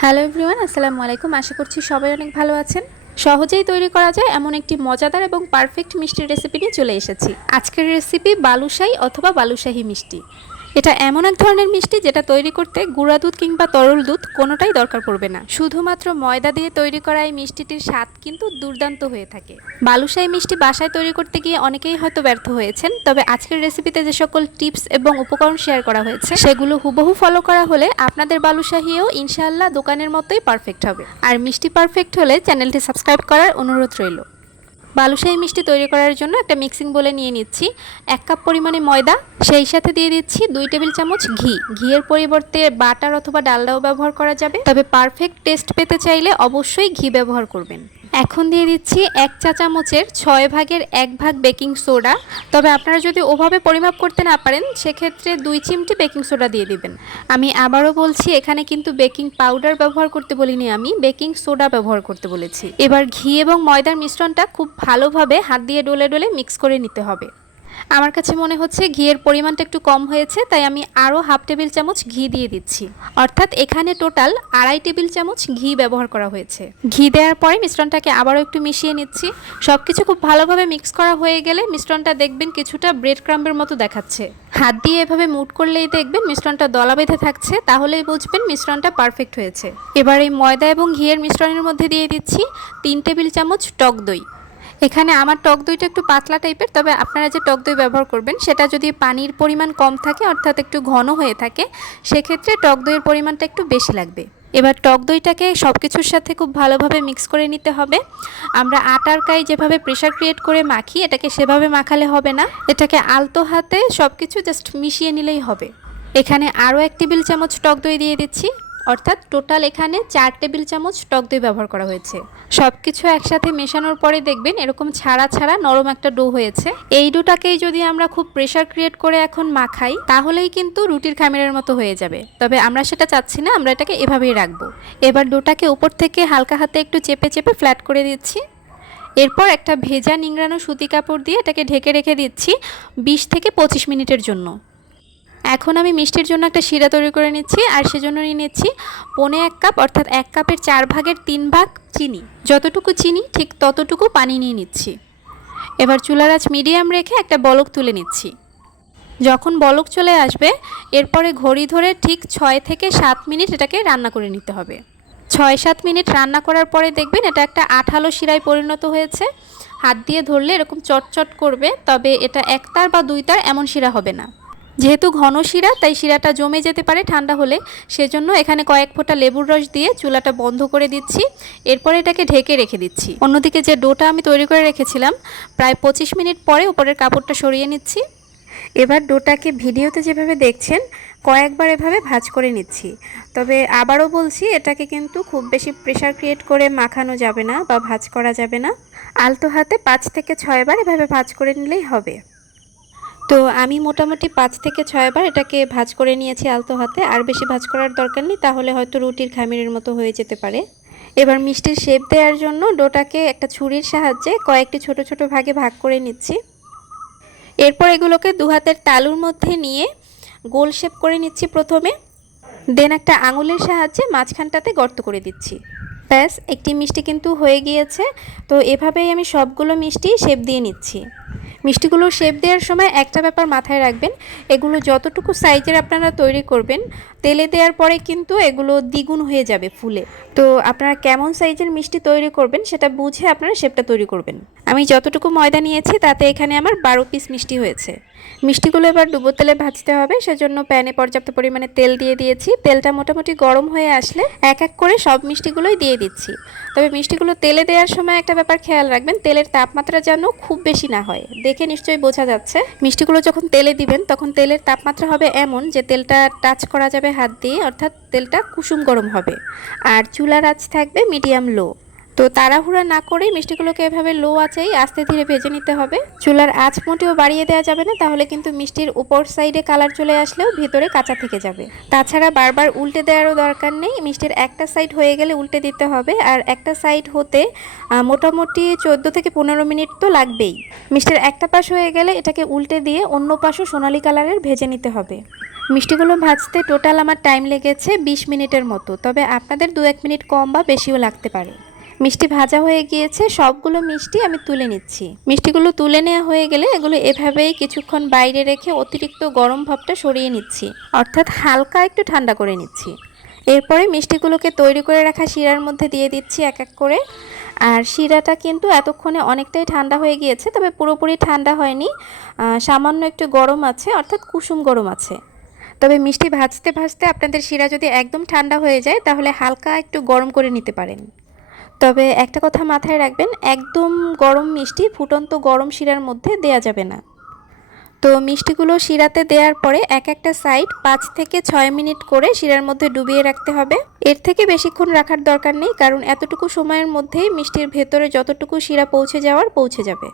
Hello everyone, আসসালামু আলাইকুম। আশা করছি সবাই অনেক ভালো আছেন। সহজেই তৈরি করা যায় এমন একটি মজাদার এবং পারফেক্ট মিষ্টির রেসিপি নিয়ে চলে এসেছি। আজকের রেসিপি বালুশাই অথবা বালুশাহি মিষ্টি। এটা এমন এক ধরনের মিষ্টি যেটা তৈরি করতে গুঁড়া দুধ কিংবা তরল দুধ কোনোটাই দরকার পড়বে না। শুধুমাত্র ময়দা দিয়ে তৈরি করা এই মিষ্টিটির স্বাদ কিন্তু দুর্দান্ত হয়ে থাকে। বালুশাহি মিষ্টি বাসায় তৈরি করতে গিয়ে অনেকেই হয়তো ব্যর্থ হয়েছেন, তবে আজকের রেসিপিতে যে সকল টিপস এবং উপকরণ শেয়ার করা হয়েছে সেগুলো হুবহু ফলো করা হলে আপনাদের বালুশাহিও ইনশাআল্লাহ দোকানের মতোই পারফেক্ট হবে। আর মিষ্টি পারফেক্ট হলে চ্যানেলটি সাবস্ক্রাইব করার অনুরোধ রইল। বালুশাহি মিষ্টি তৈরি করার জন্য একটা মিক্সিং বোলে নিয়ে নিচ্ছি 1 কাপ পরিমাণে ময়দা, সেই সাথে দিয়ে দিচ্ছি 2 টেবিল চামচ ঘি। ঘিয়ের পরিবর্তে বাটার অথবা ডালডাও ব্যবহার করা যাবে, তবে পারফেক্ট টেস্ট পেতে চাইলে অবশ্যই ঘি ব্যবহার করবেন। এখন দিয়ে দিচ্ছি 1 চা চামচের 6 ভাগের 1 ভাগ বেকিং সোডা, তবে আপনারা যদি ওভাবে পরিমাপ করতে না পারেন সেক্ষেত্রে 2 চিমটি বেকিং সোডা দিয়ে দিবেন। আমি আবারও বলছি, এখানে কিন্তু বেকিং পাউডার ব্যবহার করতে বলিনি, আমি বেকিং সোডা ব্যবহার করতে বলেছি। এবার ঘি এবং ময়দার মিশ্রণটা খুব ভালোভাবে হাত দিয়ে ডলে ডলে মিক্স করে নিতে হবে। আমার কাছে মনে হচ্ছে ঘিয়ের পরিমাণটা একটু কম হয়েছে, তাই আমি আরও হাফ টেবিল চামচ ঘি দিয়ে দিচ্ছি। অর্থাৎ এখানে টোটাল 2.5 টেবিল চামচ ঘি ব্যবহার করা হয়েছে। ঘি দেওয়ার পরে মিশ্রণটাকে আবারও একটু মিশিয়ে নিচ্ছি। সব কিছু খুব ভালোভাবে মিক্স করা হয়ে গেলে মিশ্রণটা দেখবেন কিছুটা ব্রেড ক্রাম্বের মতো দেখাচ্ছে। হাত দিয়ে এভাবে মুট করলেই দেখবেন মিশ্রণটা দলা বেঁধে থাকছে, তাহলেই বুঝবেন মিশ্রণটা পারফেক্ট হয়েছে। এবার এই ময়দা এবং ঘিয়ের মিশ্রণের মধ্যে দিয়ে দিচ্ছি 3 টেবিল চামচ টক দই। এখানে আমার টক দইটা একটু পাতলা টাইপের, তবে আপনারা যে টক দই ব্যবহার করবেন সেটা যদি পানির পরিমাণ কম থাকে অর্থাৎ একটু ঘন হয়ে থাকে সেক্ষেত্রে টক দইয়ের পরিমাণটা একটু বেশি লাগবে। এবার টক দইটাকে সব কিছুর সাথে খুব ভালোভাবে মিক্স করে নিতে হবে। আমরা আটার কাই যেভাবে প্রেশার ক্রিয়েট করে মাখি এটাকে সেভাবে মাখালে হবে না, এটাকে আলতো হাতে সব কিছু জাস্ট মিশিয়ে নিলেই হবে। এখানে আরও 1 টেবিল চামচ টক দই দিয়ে দিচ্ছি, অর্থাৎ টোটাল এখানে 4 টেবিল চামচ টক দই ব্যবহার করা হয়েছে। সব কিছু একসাথে মেশানোর পরে দেখবেন এরকম ছাড়া ছাড়া নরম একটা ডো হয়েছে। এই ডোটাকেই যদি আমরা খুব প্রেশার ক্রিয়েট করে এখন মাখাই তাহলেই কিন্তু রুটির খামিরের মতো হয়ে যাবে, তবে আমরা সেটা চাচ্ছি না, আমরা এটাকে এভাবেই রাখবো। এবার ডোটাকে উপর থেকে হালকা হাতে একটু চেপে চেপে ফ্ল্যাট করে দিচ্ছি। এরপর একটা ভেজা নিংড়ানো সুতি কাপড় দিয়ে এটাকে ঢেকে রেখে দিচ্ছি 20 থেকে 25 মিনিটের জন্য। এখন আমি মিষ্টির জন্য একটা শিরা তৈরি করে নিচ্ছি, আর সেজন্য নিয়ে নিচ্ছি 1.25 কাপ, অর্থাৎ 1 কাপের 4 ভাগের 3 ভাগ চিনি। যতটুকু চিনি ঠিক ততটুকু পানি নিয়ে নিচ্ছি। এবার চুলার আঁচ মিডিয়াম রেখে একটা বলক তুলে নিচ্ছি। যখন বলক চলে আসবে এরপরে ঘড়ি ধরে ঠিক 6 থেকে 7 মিনিট এটাকে রান্না করে নিতে হবে। 6-7 মিনিট রান্না করার পরে দেখবেন এটা একটা আঠালো শিরায় পরিণত হয়েছে। হাত দিয়ে ধরলে এরকম চটচট করবে, তবে এটা 1 তার বা 2 তার এমন শিরা হবে না। যেহেতু ঘন শিরা তাই শিরাটা জমে যেতে পারে ঠান্ডা হলে, সেজন্য এখানে কয়েক ফোঁটা লেবুর রস দিয়ে চুলাটা বন্ধ করে দিচ্ছি। এরপরে এটাকে ঢেকে রেখে দিচ্ছি। অন্যদিকে যে ডোটা আমি তৈরি করে রেখেছিলাম প্রায় 25 মিনিট পরে উপরের কাপড়টা সরিয়ে নিচ্ছি। এবার ডোটাকে ভিডিওতে যেভাবে দেখছেন কয়েকবার এভাবে ভাঁজ করে নিচ্ছি, তবে আবারও বলছি এটাকে কিন্তু খুব বেশি প্রেশার ক্রিয়েট করে মাখানো যাবে না বা ভাঁজ করা যাবে না। আলতো হাতে 5 থেকে 6 বার এভাবে ভাঁজ করে নিলেই হবে। তো আমি মোটামুটি 5 থেকে 6 বার এটাকে ভাঁজ করে নিয়েছি আলতো হাতে, আর বেশি ভাঁজ করার দরকার নেই, তাহলে হয়তো রুটির খামিরের মতো হয়ে যেতে পারে। এবার মিষ্টির শেপ দেওয়ার জন্য ডোটাকে একটা ছুরির সাহায্যে কয়েকটি ছোট ছোট ভাগে ভাগ করে নিচ্ছি। এরপর এগুলোকে 2 হাতের তালুর মধ্যে নিয়ে গোল শেপ করে নিচ্ছি প্রথমে, দেন একটা আঙুলের সাহায্যে মাঝখানটাতে গর্ত করে দিচ্ছি। ব্যাস, একটি মিষ্টি কিন্তু হয়ে গিয়েছে। তো এভাবেই আমি সবগুলো মিষ্টি শেপ দিয়ে নিচ্ছি। মিষ্টিগুলোর শেপ দেওয়ার সময় একটা ব্যাপার মাথায় রাখবেন, এগুলো যতটুকু সাইজের আপনারা তৈরি করবেন তেলে দেওয়ার পরে কিন্তু এগুলো দ্বিগুণ হয়ে যাবে ফুলে। তো আপনারা কেমন সাইজের মিষ্টি তৈরি করবেন সেটা বুঝে আপনারা শেপটা তৈরি করবেন। আমি যতটুকু ময়দা নিয়েছি তাতে এখানে আমার 12 পিস মিষ্টি হয়েছে। মিষ্টিগুলো এবার ডুবো তেলে ভাজতে হবে, সেজন্য প্যানে পর্যাপ্ত পরিমাণে তেল দিয়ে দিয়েছি। তেলটা মোটামুটি গরম হয়ে আসলে এক এক করে সব মিষ্টিগুলোই দিয়ে দিচ্ছি। তবে মিষ্টিগুলো তেলে দেওয়ার সময় একটা ব্যাপার খেয়াল রাখবেন, তেলের তাপমাত্রা যেন খুব বেশি না হয়। দেখে নিশ্চয়ই বোঝা যাচ্ছে মিষ্টিগুলো যখন তেলে দিবেন তখন তেলের তাপমাত্রা হবে এমন যে তেলটা টাচ করা যাবে হাত দিয়ে, অর্থাৎ তেলটা কুসুম গরম হবে। আর চুলার আঁচ থাকবে মিডিয়াম লো। তো তাড়াহুড়া না করেই মিষ্টিগুলোকে এভাবে লো আঁচেই আস্তে ধীরে ভেজে নিতে হবে। চুলার আঁচ মোটেও বাড়িয়ে দেওয়া যাবে না, তাহলে কিন্তু মিষ্টির উপর সাইডে কালার চলে আসলেও ভেতরে কাঁচা থেকে যাবে। তাছাড়া বারবার উল্টে দেওয়ারও দরকার নেই, মিষ্টির একটা সাইড হয়ে গেলে উল্টে দিতে হবে, আর একটা সাইড হতে মোটামুটি 14 থেকে 15 মিনিট তো লাগবেই। মিষ্টির একটা পাশ হয়ে গেলে এটাকে উল্টে দিয়ে অন্য পাশও সোনালি কালারের ভেজে নিতে হবে। মিষ্টিগুলো ভাজতে টোটাল আমার টাইম লেগেছে 20 মিনিটের মতো, তবে আপনাদের 2-1 মিনিট কম বা বেশিও লাগতে পারে। মিষ্টি ভাজা হয়ে গিয়েছে, সবগুলো মিষ্টি আমি তুলে নিচ্ছি। মিষ্টিগুলো তুলে নেওয়া হয়ে গেলে এগুলো এভাবেই কিছুক্ষণ বাইরে রেখে অতিরিক্ত গরম ভাবটা সরিয়ে নিচ্ছি, অর্থাৎ হালকা একটু ঠান্ডা করে নিচ্ছি। এরপরে মিষ্টিগুলোকে তৈরি করে রাখা শিরার মধ্যে দিয়ে দিচ্ছি এক এক করে। আর শিরাটা কিন্তু এতক্ষণে অনেকটাই ঠান্ডা হয়ে গিয়েছে, তবে পুরোপুরি ঠান্ডা হয়নি, সামান্য একটু গরম আছে, অর্থাৎ কুসুম গরম আছে। তবে মিষ্টি ভাজতে ভাজতে আপনাদের শিরা যদি একদম ঠান্ডা হয়ে যায় তাহলে হালকা একটু গরম করে নিতে পারেন। তবে একটা কথা মাথায় রাখবেন, একদম গরম মিষ্টি ফুটন্ত গরম শিরার মধ্যে দেয়া যাবে না। তো মিষ্টিগুলো শিরাতে দেওয়ার পরে এক একটা সাইড 5 থেকে 6 মিনিট করে শিরার মধ্যে ডুবিয়ে রাখতে হবে। এর থেকে বেশিক্ষণ রাখার দরকার নেই, কারণ এতটুকু সময়ের মধ্যেই মিষ্টির ভেতরে যতটুকু শিরা পৌঁছে যাওয়ার পৌঁছে যাবে।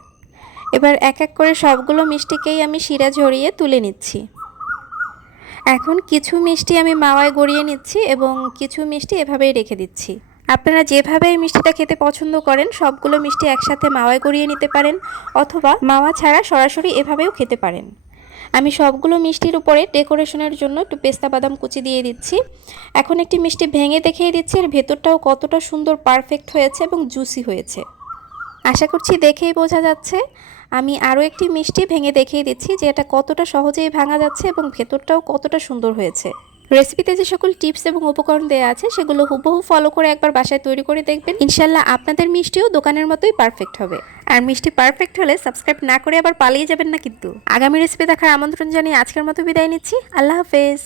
এবার এক এক করে সবগুলো মিষ্টিকেই আমি শিরা ঝরিয়ে তুলে নিচ্ছি। এখন কিছু মিষ্টি আমি মাওয়ায় গড়িয়ে নিচ্ছি এবং কিছু মিষ্টি এভাবেই রেখে দিচ্ছি। আপনারা যেভাবে এই মিষ্টিটা খেতে পছন্দ করেন সবগুলো মিষ্টি একসাথে মাওয়ায় গড়িয়ে নিতে পারেন, অথবা মাওয়া ছাড়া সরাসরি এভাবেও খেতে পারেন। আমি সবগুলো মিষ্টির উপরে ডেকোরেশনের জন্য একটু পেস্তা বাদাম কুচি দিয়ে দিচ্ছি। এখন একটি মিষ্টি ভেঙে দেখিয়ে দিচ্ছি এর ভেতরটাও কতটা সুন্দর পারফেক্ট হয়েছে এবং জুসি হয়েছে। আশা করছি দেখেই বোঝা যাচ্ছে। আমি আরও একটি মিষ্টি ভেঙে দেখিয়ে দিচ্ছি যে এটা কতটা সহজেই ভাঙা যাচ্ছে এবং ভেতরটাও কতটা সুন্দর হয়েছে। রেসিপিতে যে সকল টিপস এবং উপকরণ দেওয়া আছে সেগুলো হুবহু ফলো করে একবার বাসায় তৈরি করে দেখবেন, ইনশাল্লাহ আপনাদের মিষ্টিও দোকানের মতোই পারফেক্ট হবে। আর মিষ্টি পারফেক্ট হলে সাবস্ক্রাইব না করে আবার পালিয়ে যাবেন না কিন্তু। আগামী রেসিপি দেখার আমন্ত্রণ জানিয়ে আজকের মতো বিদায় নিচ্ছি। আল্লাহ হাফেজ।